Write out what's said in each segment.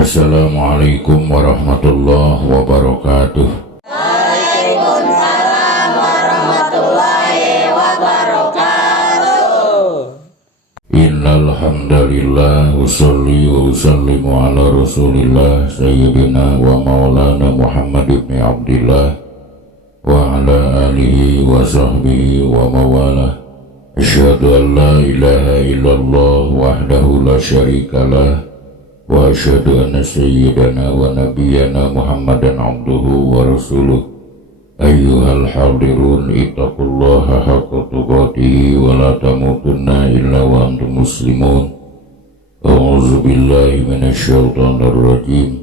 Assalamualaikum warahmatullahi wabarakatuh. Waalaikumsalam warahmatullahi wabarakatuh. Innal hamdalillah usolli wa usallimu ala rasulillah sayyidina wa maulana Muhammad ibn Abdillah wa ala alihi wa sahbihi wa mawalah. Asyhadu an la ilaha illallah wahdahu la syarikalah wa asyhadu anna sayyidana wa nabiyyana Muhammadan abduhu wa rasuluh. Ayyuhal hadirun ittaqullaha haqqa tuqatih wa la tamutunna illa wa antum muslimun. A'udzu billahi minasyaitonir rajim.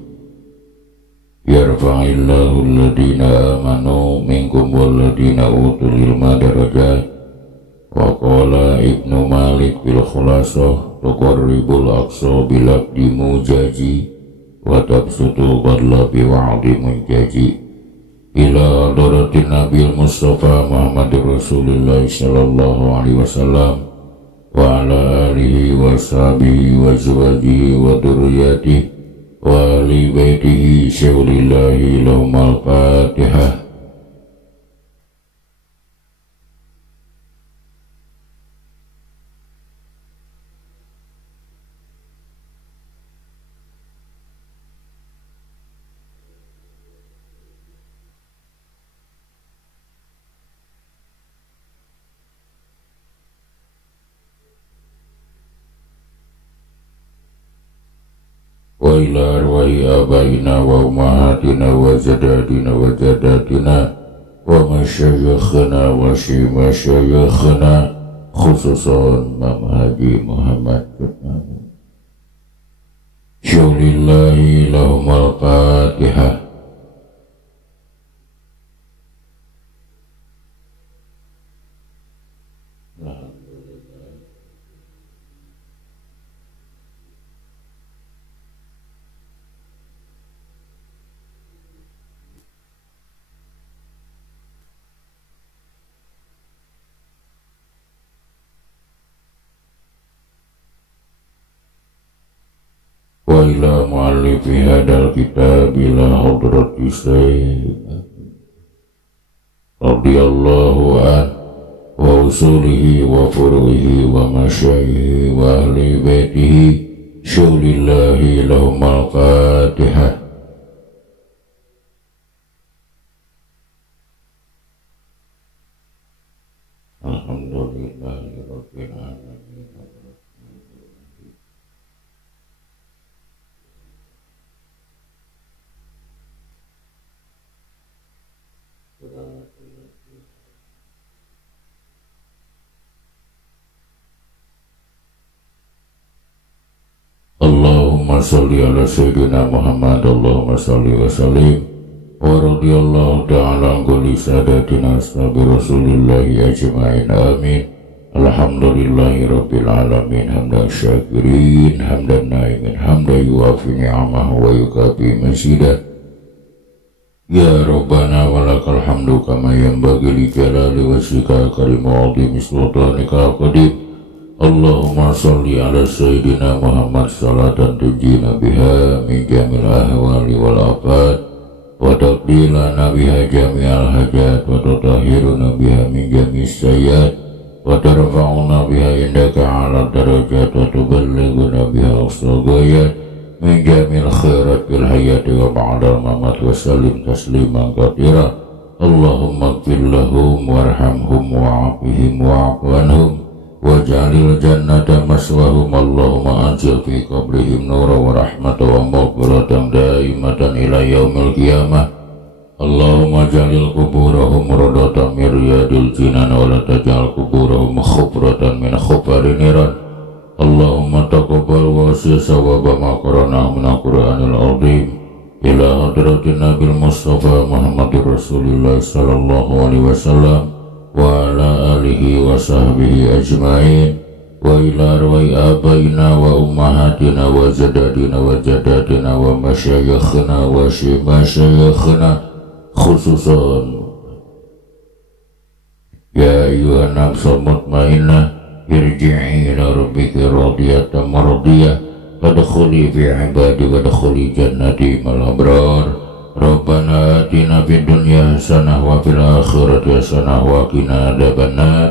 Yarfa'illahu alladhina amanu minkum walladhina utul ilma darajat. Wa qala Ibnu Malik bil khulasah tuqarribul aqsa bil abdi mujaji wa tabsutu badla bi wa'di mujaji ila hadratin Nabil Mustafa Muhammadur Rasulullah sallallahu alaihi wasallam wa ala alihi wa sahbihi wa zawjihi wa dzurriyyatihi wa ali baitihi syaulillahi lahumul fatihah. Wa ila arwahi abaina wa ummahatina wa jadadina wa jadatina wa masyayikhina wa masyayikhina khususan Imam Haji Muhammad syaulillahi lahumul fatihah. Wa ila muallifi hadal kitab ila hadrati sayyid radhiyallahu an wa usulihi wa furu'ihi wa masyayikhi wa ahli baitihi syaulillahi lahumul fatihah. Alhamdulillahi rabbil alamin. Allahumma salli ala sayyidina Muhammad. Allahumma salli wa sallim wa radiyallahu ta'ala an kulli sadatina ashabi rasulillahi ajma'in amin. Alhamdulillahi rabbil alamin hamdan syakirin hamdan naimin hamdan yuafi ni'amahu wa yukafi masidah. Ya Rabbana walakal hamdu kama yanbaghi li jalali wajhika karim wa 'azimi sultanika qadim. Allahumma salli ala sayyidina Muhammad salatan tunjina biha min jamil ahwali wal afat wa taqdilana biha jami'al hajat wa tutahhiruna biha min jami'is sayyiat wa tarfa'una biha indaka 'ala darajat wa tuballighuna biha aqsal ghayat min jamil khairat fil hayati wa ba'dal mamat wa sallim tasliman katsira. Allahumma ighfir lahum warhamhum wa'afihim wa'fu anhum waj'alil jannata maswahum. Allahumma anzil fi qabrihim nuran wa rahmatan wa maghfiratan daimatan ila yaumil qiyamah. Allahumma ja'alil quburahum rawdatan min riyadil jinan wa la taj'al quburahum khufratan min khufari niran. Allahumma taqabbal wa sawaba ma qara'na min al-Qur'anil azim ila hadratin Nabil Mustafa Muhammadur Rasulullah sallallahu alaihi wasallam wa ala alihi wa sahbihi ajma'in wa ila arwai abaina wa ummahatina wa jadadina wa jadatina wa masyayikhina wa masyayikhina khususan. Ya ayyuhan nafsul mutmainnah irji'i ila rabbiki radiyatan mardiyah wadkhuli fi ibadi wadkhuli jannati mal abrar. Rabbana atina fid dunya hasanah wa fil akhirati hasanah wa qina adzabannar.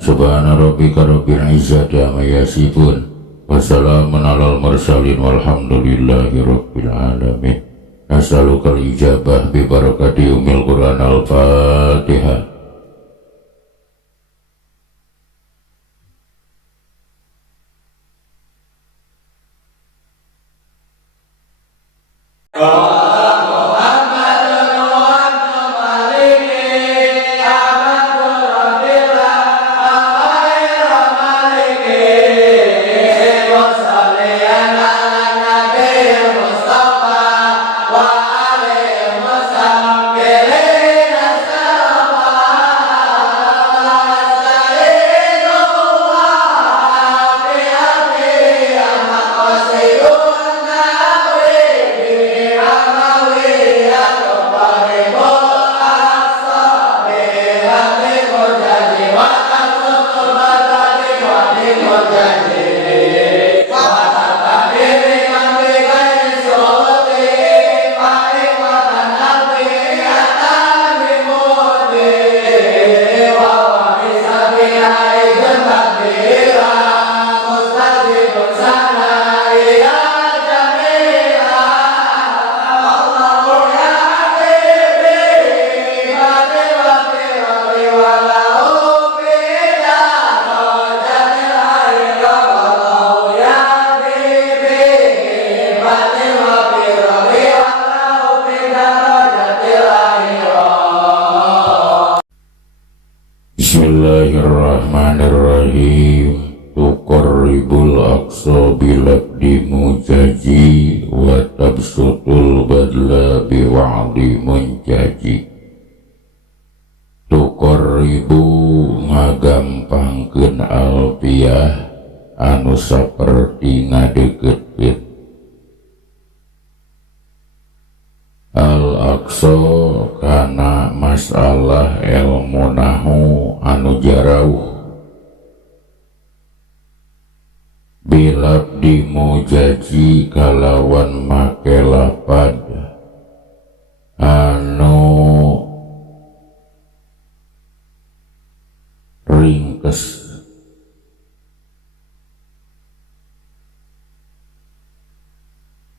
Subhana rabbika rabbil izzati amma yasifun wa salamun alal mursalin walhamdulillahi rabbil alamin. Nas'alukal ijabah bi barakati umil Qur'an al-Fatihah. Bismillahirrahmanirrahim. Tuqarribul aqsa bilabdi mujaji wa tabsutul badla biwa'di munjaji. Tuqarribu ngagampangkeun alfiyah anu saperti ngadeukeutkeun. Al-aqsa kana masalah ilmu nahu anu jarauh. Bilabdi mujaji kalawan make lapad anu ringkes.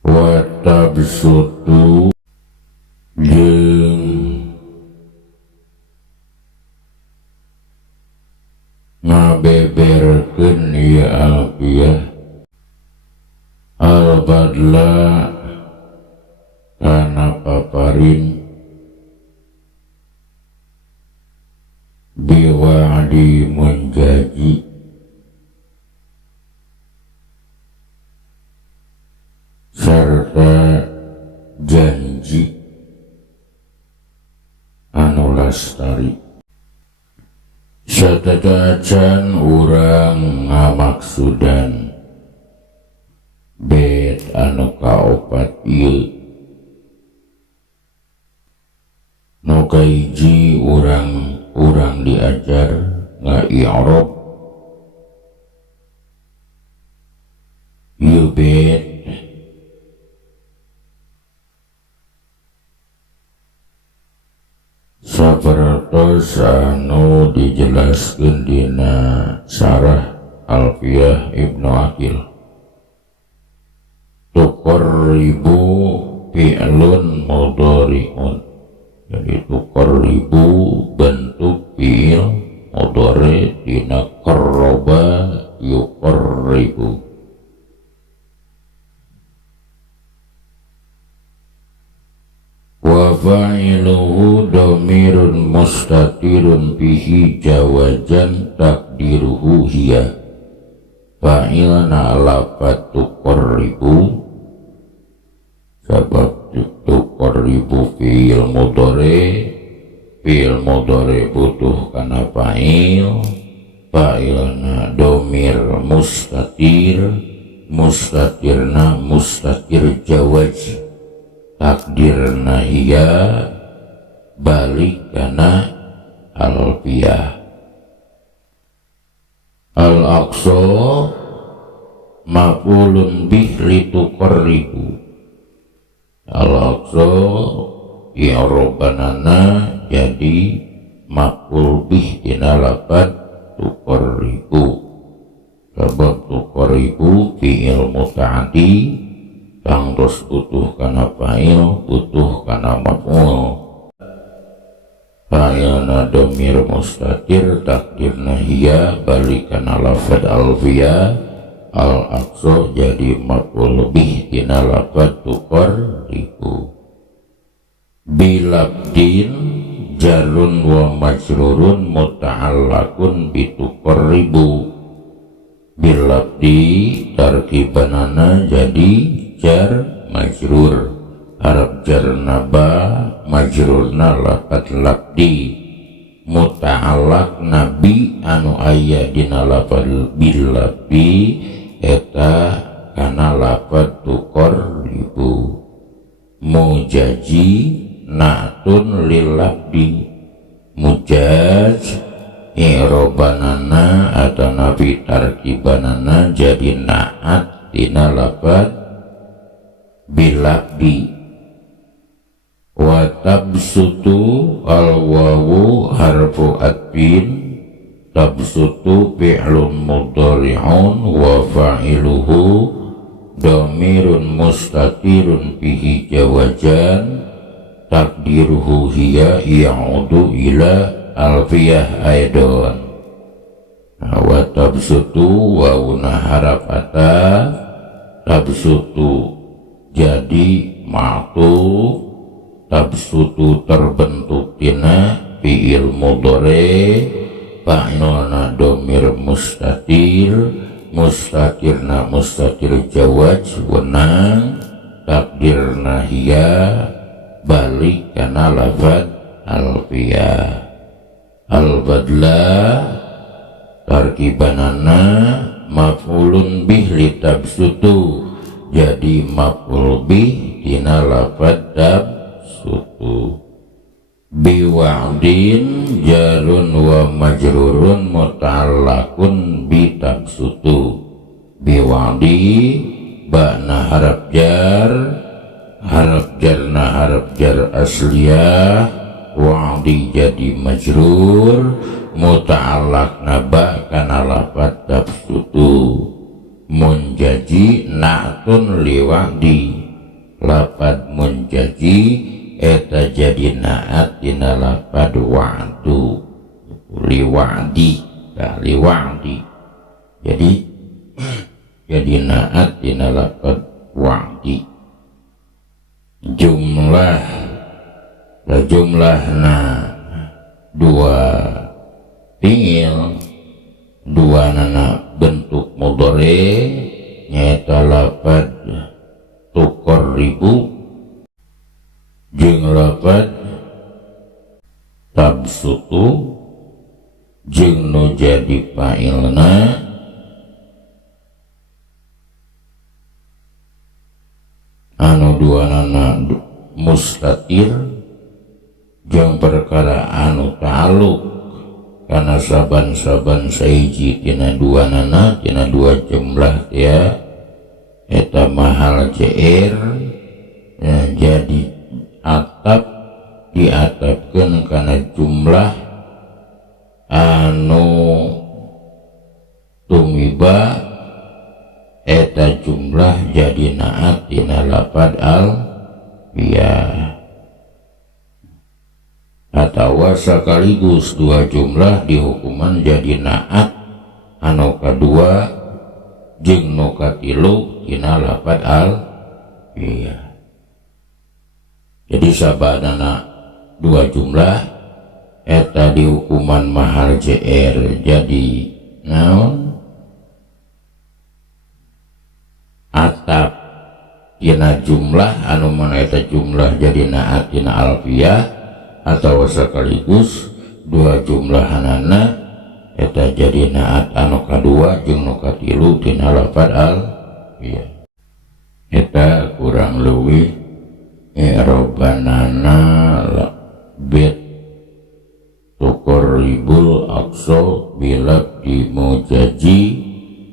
Wa tabsutu jeung ngabeberkeun ieu alfiyah al-badla kana paparin biwa'di munjaji sarta janji anu lastari. Satatacan urang ngamaksudan bet anu kaopat ieu. Nu kahiji urang diajar ngai'rab ieu bet sapertos anu dijelaskeun dina Syarah Alfiyah Ibnu Aqil. Tuqarribu fi'lun mudhari'un. Jadi tuqarribu bentuk fi'il mudhari dina qarraba yuqarribu. Wa fa'iluhu dhamirun mustatirun bihi jawajan takdiruhu hiya. Fa'ilna lafat tuqarribu sabab tuqarribu fi'il mudhari butuh kana fa'il. Fa'ilna dhamir mustatirna mustatir jawaz. Takdirna hiya balik kana alfiyah. Al-aqsa maf'ulun bih lituqarribu. Al-aqsa i'robanana jadi maf'ul bih dina lafad tuqarribu. Sebab tuqarribu fi'il muta'addi kang tos butuh kana fa'il butuh kana maf'ul. Fa'ilna dhamir mustatir takdirna hiya balik kana lafad alfiya. Al-aqsa jadi maf'ul bih dina lafad tuqarribu. Bilabdin jarun wa majrurun muta'allaqun bituqarribu. Bilabdi tarkibanana jadi jar majrur. Harap jar naba majrurna lafad labdi. Muta'allaq nabi anu aya dina lafad bilabdi eta kana lafad tuqarribu. Mujaji na'tun lilabdi. Mujaj i'robanana atau nabi tarkibanana jadi na'at dina lafad bilabdi. Wa tabsutu al-wawu harfu atbin. Tabsutu fi'lun mudhari'un wa fa'iluhu dhamirun mustatirun bihi jawajan takdiruhu hiya ya'udu ila alfiyah aidon. Wa tabsutu wawuna harap ata tabsutu jadi ma'tuf. Tabsutu terbentuk tina fi'il mudhari fa'ilna dhamir mustatir. Mustatirna mustatir jawaz wenang takdirna hiya balik kana lafad alfiyah. Al-badla tarkibanana maf'ulun bih litabsutu jadi maf'ul bih dina lafad tabsutu. Biwa'din jarun wa majrurun muta'allaqun bitabsutu. Biwa'di ba'na harap jar. Harap jarna harap jar asliyah. Wa'di jadi majrur. Muta'allaq naba kana lafad tabsutu. Munjaji na'tun liwa'di. Lafad munjaji eta jadi na'at dina lafad wa'du liwa'di. Nah, liwa'di jadi na'at dina lafad wa'di. Jumlah jumlahna dua fi'il dua nana bentuk mudhari nyata lafad tuqarribu jeung lafad tabsutu jeung nu jadi fa'ilna anu duanana mustatir jeung perkara anu ta'alluq kana saban-saban saiji tina duanana tina dua jumlah ya eta mahal CR ya, jadi atap diatapkeun kana jumlah anu tumiba eta jumlah jadi naat dina lafad al-fiyah atawa sekaligus dua jumlah dihukuman jadi naat anu kadua jeung nu katilu dina lafad al-fiyah. Jadi sabadana dua jumlah eta dihukuman mahal CR jadi naon atap tina jumlah anu mana eta jumlah jadi naat tina alfiyah atau sekaligus dua jumlah anana eta jadi naat anu kadua jeung nu katilu tina lafad alfiyah. Eta kurang leuwih i'robanana bit tuqarribul aqsa bilab di mujaji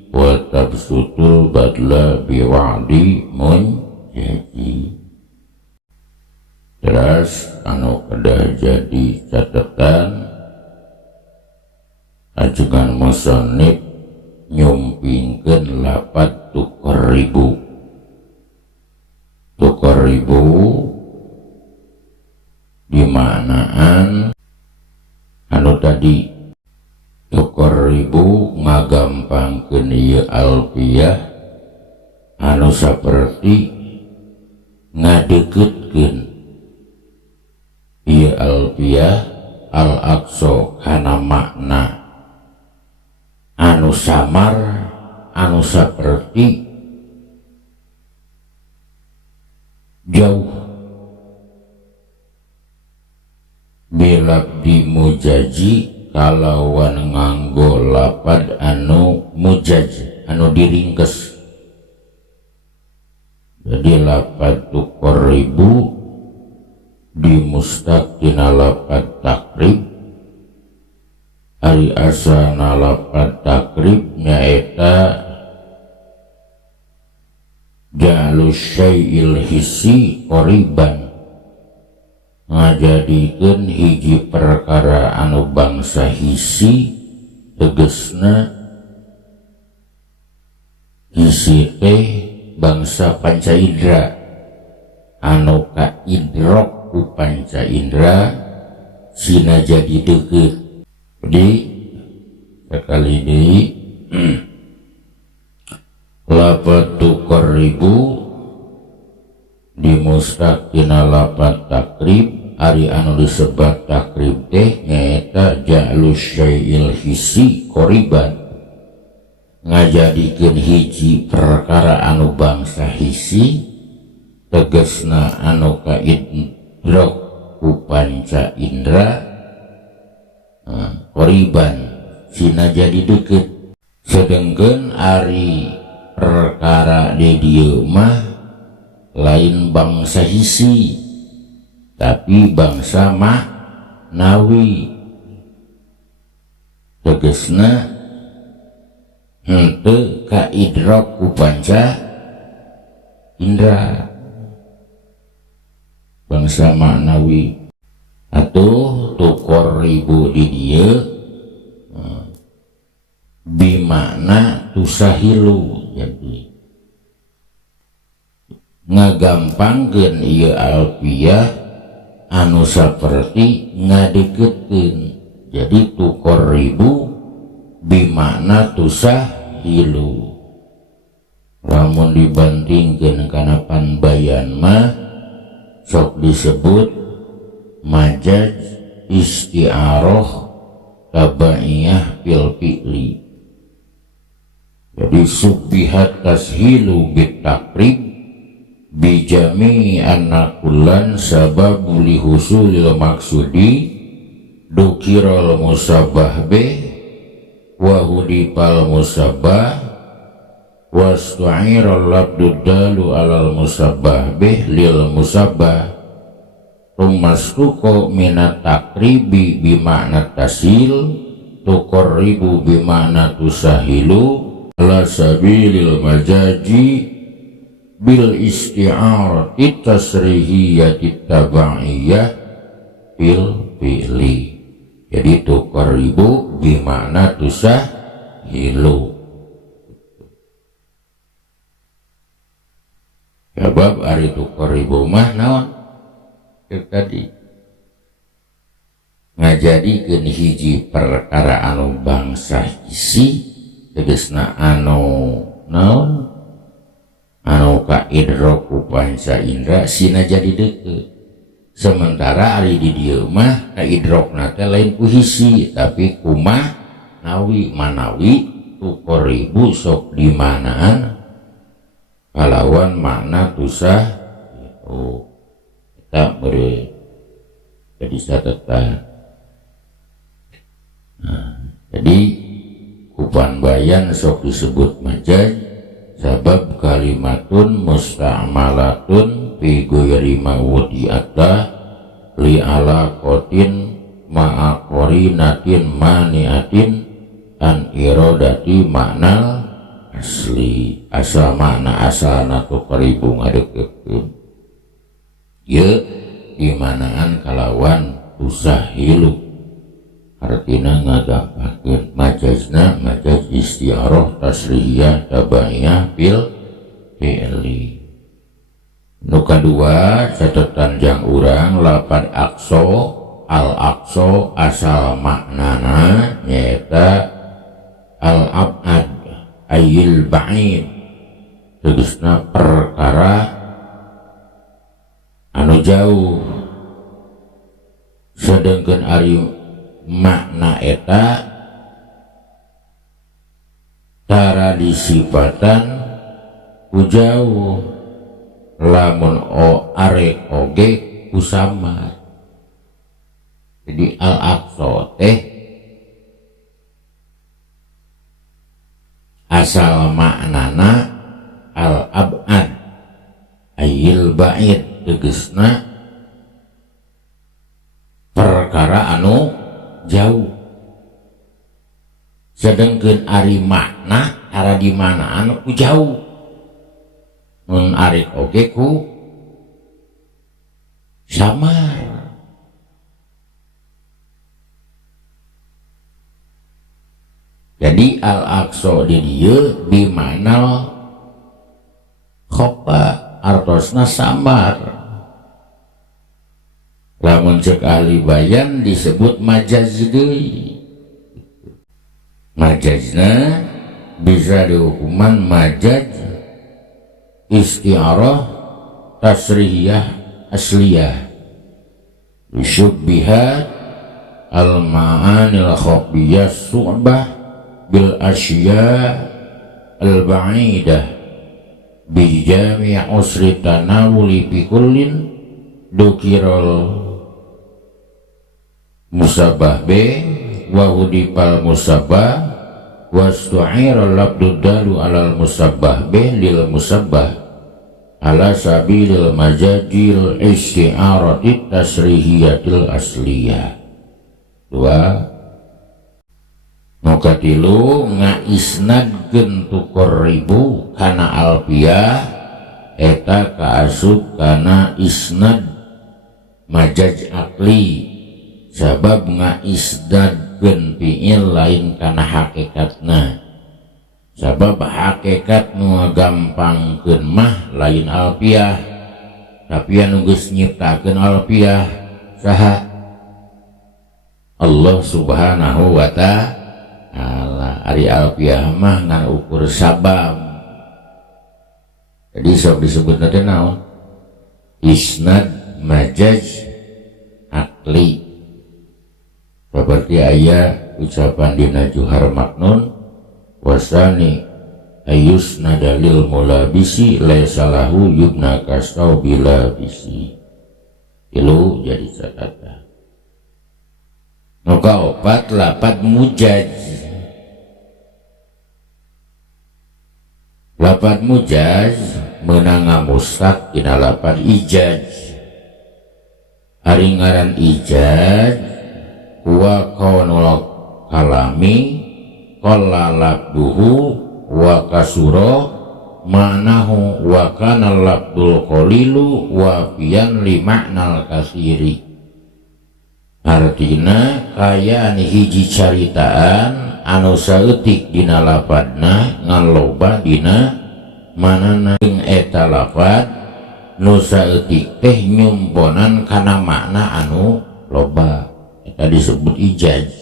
wa tabsutul badla biwa'di munjaji. Terus anu kedah jadi catatan ajengan musannif nyumpingkeun lapat tukar ribu dimanaan anu tadi tukar ribu ngagampangkeun ieu alfiyah anu saperti ngadeukeutkeun ieu alfiyah al-aqsa kana makna anu samar anu saperti jauh bilabdi mujaji kalawan nganggo lapad anu mujaj anu diringkes. Jadi lapad tukar ribu dimustaq tina lapad takrib. Ari asana lapad takrib nyaeta ja'lu syai'il hissi qoriban, ngajadikeun hiji perkara anu bangsa hisi, tegesna hisi teh bangsa panca indra anu kaidrok ku panca indra sina jadi deukeut. Jadi sekali deui lapad tukar ribu dimustaq tina lapad takrib. Ari anu disebat takrib teh nyaeta ja'lu syai'il hissi qoriban, ngajadikeun hiji perkara anu bangsa hisi, tegesna anu kaidrok ku panca indra qoriban sina jadi deukeut. Sedengkeun ari perkara di dieu mah lain bangsa hisi tapi bangsa maknawi, tegesna henteu kaidrok ku panca indra bangsa maknawi. Atuh tukar ribu di dieu bimakna tusahilu, jadi ngagampangkeun ieu alfiyah anu saperti ngadeukeutkeun. Jadi tukar ribu bimakna tusahilu. Lamun dibandingkeun kana panbayan mah sok disebut majaz isti'arah tabaiyah fil fi'li. Jadi subbihat tashilu bit takrib bijami anakulan sababu li husulil maksudi dukiral musabbah bih wa hudipal musabbah wastu'iral labdud dalu alal musabbah bih lil musabbah tumastuko minat takribi bimakna tasil tukar ribu bimakna tusahilu ala sabilil majaji bil isti'arati tasrihiyati tabaiyah fil fi'li. Jadi tukar ribu bimakna tusahilu. Sebab ari tukar ribu mah naon tadi ngajadikeun hiji perkara anu bangsa hisi, tegesna anu naon anu kaidrok ku panca indra sina jadi deukeut. Sementara ari di dieu mah kaidrokna teh lain ku hisi tapi ku manawi tukar ribu sok dimanaan kalawan makna tusah itu kita beri jadi catatan. Jadi kupan bayan sok disebut majaz sabab kalimatun musta'malatun fi ghairi mawdi'ata li alaqatin ma'a qarinatin mani'atin an iradati makna asli asal makna asalna tu karibu ngadeukkeun ye dimanaan kalawan usah hilup artina ngagampakeun majazna majaz istiarah tasrihiyah tabaiyah fil fi'li. Nu kadua catatan jang urang lapan aqsa al aqsa asal maknana nyaeta al abad ayil ba'id tegasna perkara anu jauh sedangkan ari makna eta tara disifatan ku jauh lamun o arek oge kusama. Jadi al aqsa teh asal maknana al abad ayil ba'id tegasna perkara anu jauh sedangkan ari makna ara di manaan ku jauh mun arek oge ku samar. Jadi al-aqsa di dieu bimanal khofa artosna samar. Lamun cek ahli bayan disebut majaz deui. Majazna bisa dihukuman majaz isti'arah tasrihiyah asliyah syubbihat al-ma'anil khafiyah su'bah bil asya al ba'idah bi jami' usri tanawuli bi kullin dukiral musabah be wa hudipal musabah wa stu'iral labdu dalu alal musabah be lil musabah ala sabilil majadil isti'arati tasrihiyatil asliyah. Dua nukatilu ngaisnadkeun tukur ribu kana alfiyah eta kaasub kana isnad majaz akli sabab ngaisnadkeun fi'il lain kana hakikatna sabab hakikat nu gampangkeun mah lain alfiyah tapi anu geus nyiptakeun alfiyah saha Allah subhanahu wa ta'ala. Ari alfiyah mah ngan ukur sabab. Jadi sok disebut nanti naon isnad majaz akli. Seperti ayat ucapan dina Juhar Maknun wasani ayusna dalil mulabisi laysalahu yubna kastau bila bisi. Ilu jadi catatan. Nuka opat lapat mujaz. Lapat mujaz menang mustaq dina lapat ijaz. Ari ngaran ijaz wa qaulul kalami qalla labduhu wa kasura manahu wa kana labdul qalilu wa fiyan li ma'nal kasiri. Artina kaya hiji caritaan anu saeutik dina lapadna ngan loba dina manana eta lapad nu saeutik teh nyumponan kana makna anu loba eta disebut ijaz.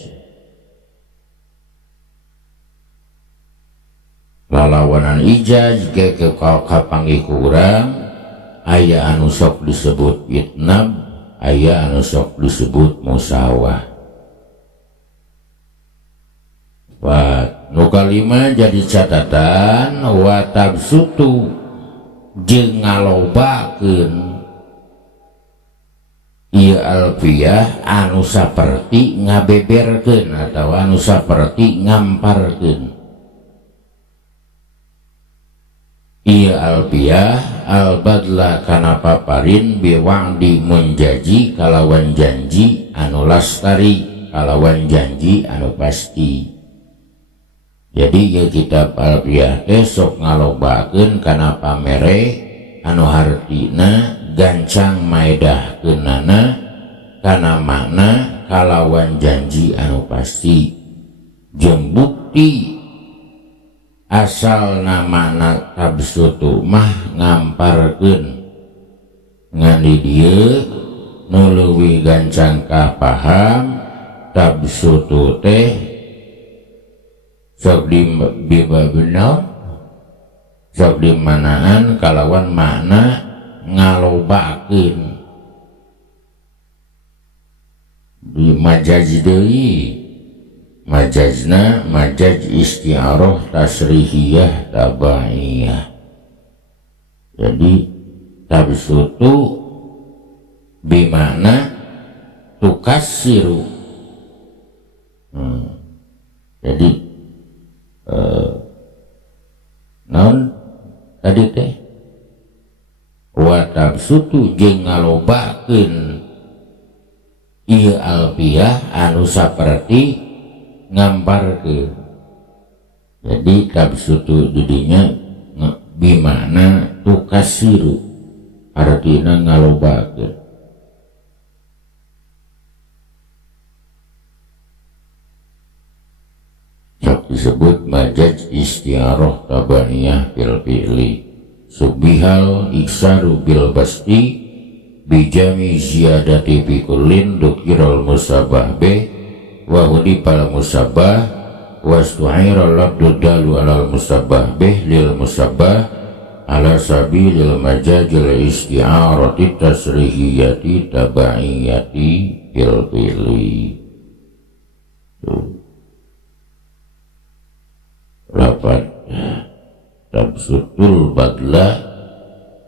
Lalawanan ijaz ke kapanggih kurang aya anu sok disebut itnab aya anu sok disebut musawah. Nu kalima jadi catatan wa tabsutu jeung ngalobakeun ieu alfiyah anu saperti ngabeberkeun atau anu saperti ngamparkeun. Ieu alfiyah al-badla kana paparin biwa'di menjanji kalawan janji anu lastari kalawan janji anu pasti. Jadi ya kitab alfiah teh sok ngalobakeun kana pamere anu hartina gancang maedahkeunana kana makna kalawan janji anu pasti jeung bukti asal namana tabsutu mah ngamparkeun ngan di dieu nu leuwih gancang kapaham tabsutu teh sok benar sok dimanaan kalawan makna ngalobakeun di majaz deui majazna majaz isti'arah tasrihiyah tabaiyah. Jadi tabsutu bimakna tukassiru. Jadi naon tadi teh wa tabsutu jeung ngalobakeun ieu alfiah anu saperti ngamparkeun. Jadi tabsutu didinya bimana tukasiru artina ngalobakeun. Disebut majaz isti'arah tabaniyah fil fi'li subihal iksaru bil basti bijami ziyadati fi kullin dukiral musabah be wa hudipal musabah wastuhairal labdu dalu alal musabah be lil musabah ala sabilil majazil isti'arati tasrihiyati tabaniyati fil fi'li. Lapat tabsutul badla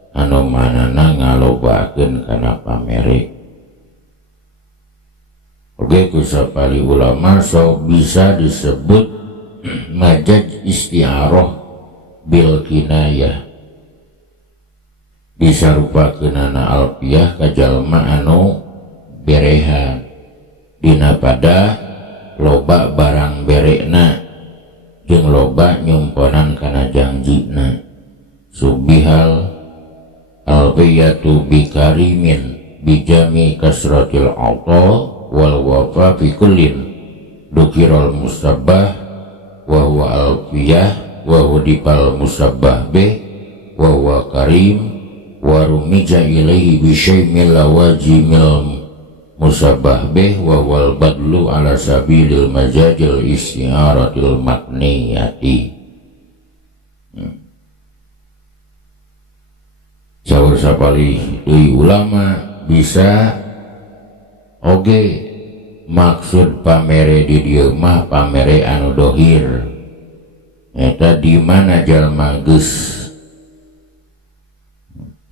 anu manana ngalobakeun kana pamere. Oge kusapali ulama sok bisa disebut majaz isti'arah bil kinayah disarupakeunana alfiah ka jalma anu berehan dina pada loba barang berekna jeung loba nyumponan kana janjina. Subihal alfiyatu bikarimin bijami kasratil ata wal wafa fi kullin dukiral musabbah wa huwa alfiyah wa hudipal musabbah bih wa huwa karim wa rumija ilaihi bi syaimil lawajimil musabbah bih wa wal badlu ala sabilil majazil isti'aratil makniyati. Saur sapali deui ulama bisa oge maksud pamere di dieu mah pamere anu dohir eta di mana jalma geus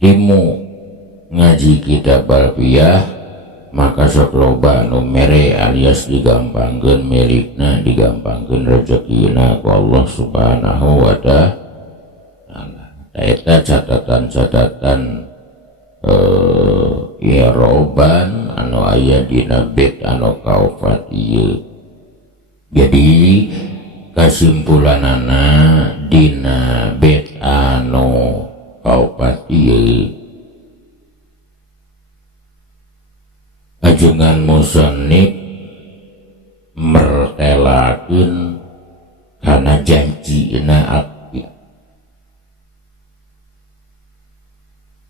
timu ngaji kitab alfiah maka sok loba anu mere alias digampangkeun milikna digampangkeun rezekina ku Allah Subhanahu wa ta'ala. Eta catatan-catatan i'roban anu aya dina bait anu kaopat ieu. Jadi kasimpulanana dina bait anu kaopat ieu ajengan musannif mertelakeun kana janjina api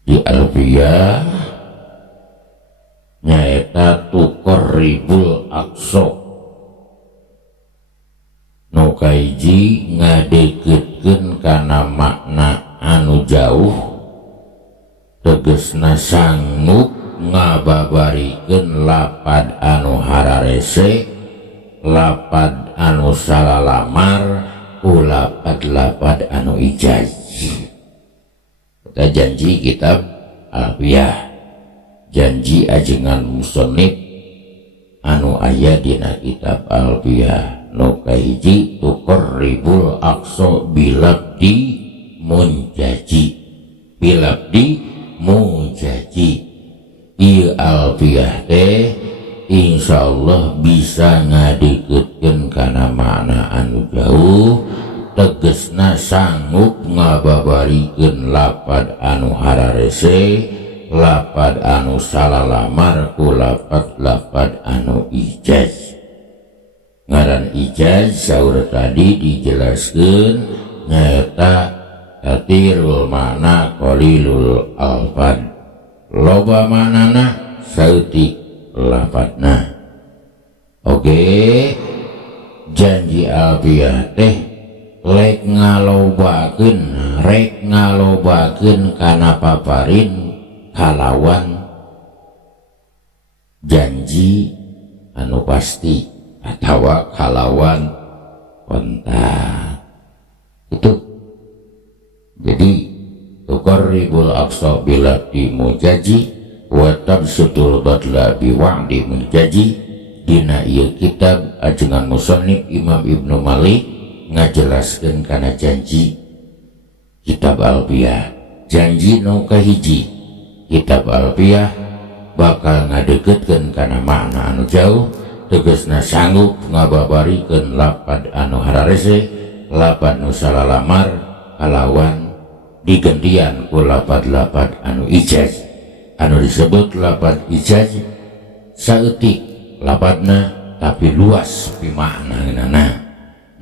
di alfiah nyaeta tuqarribul aqsa nu kaiji ngadeketkeun kana makna anu jauh tegesna sanggup ngababarikeun lapad anu hararese lapad anu salalamar ku lapad anu ijaz. Kita janji kitab alfiah janji ajengan musannif anu aya dina kitab alfiah nu kahiji tuqarribul aqsa bilabdi munjaji bilabdi munjaji. Ieu alfiah teh insyaallah bisa ngadeketkeun kana makna anu jauh tegesna sanggup ngababarikeun lapad anu hararese, lapad anu salalamar ku lapad anu ijaz. Ngaran ijaz saur tadi dijelaskeun nyaeta katirul makna qalilul alfad, loba maknana saeutik lapadna. Oke, janji alfiah teh rek ngalobakeun kana paparin kalawan janji anu pasti atawa kalawan kontak. Itu jadi tuqarribul aqsa bilabdi mujaji wa tabsutul badla biwa'di mujaji. Dina ieu kitab ajengan musannif Imam Ibnu Malik ngajelaskeun kana janji. Kitab alfiah janji nu kahiji, kitab alfiah bakal ngadeukeutkeun kana makna anu jauh, tegasna sanggup ngababarikeun lapad anu hararese, lapad nu salalamar kalawan digantian ku lapad-lapad anu ijaz. Anu disebut lapad ijaz saeutik lapadna tapi luas pimaknana.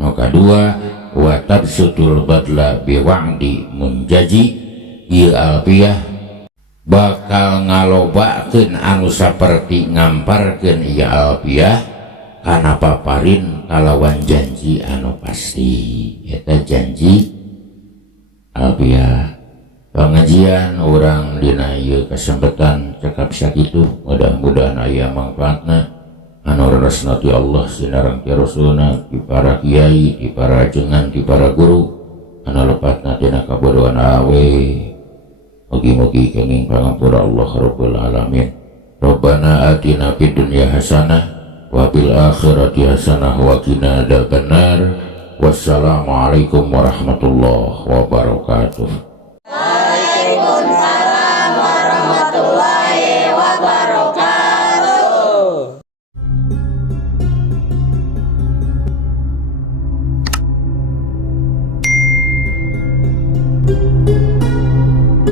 Nu kadua wa tabsutul badla biwa'di munjaji, ieu alfiah bakal ngalobakeun anu saperti ngamparkeun ieu alfiah kana paparin kalawan janji anu pasti. Eta janji alfiah. Pengajian orang dina ieu kesempatan cekap sakitu, mudah-mudahan aya manfaatna anu reresna ti Allah sinareng ti Rasulna, ti para kiai, ti para ajengan, ti para guru, anu lepatna tina kabodohan awe. Mugi-mugi kenging pangampura Allah Rabbul Alamin. Rabbana atina fid dunya hasanah wa fil akhirati hasanah wa qina adzabannar. Wassalamualaikum warahmatullahi wabarakatuh.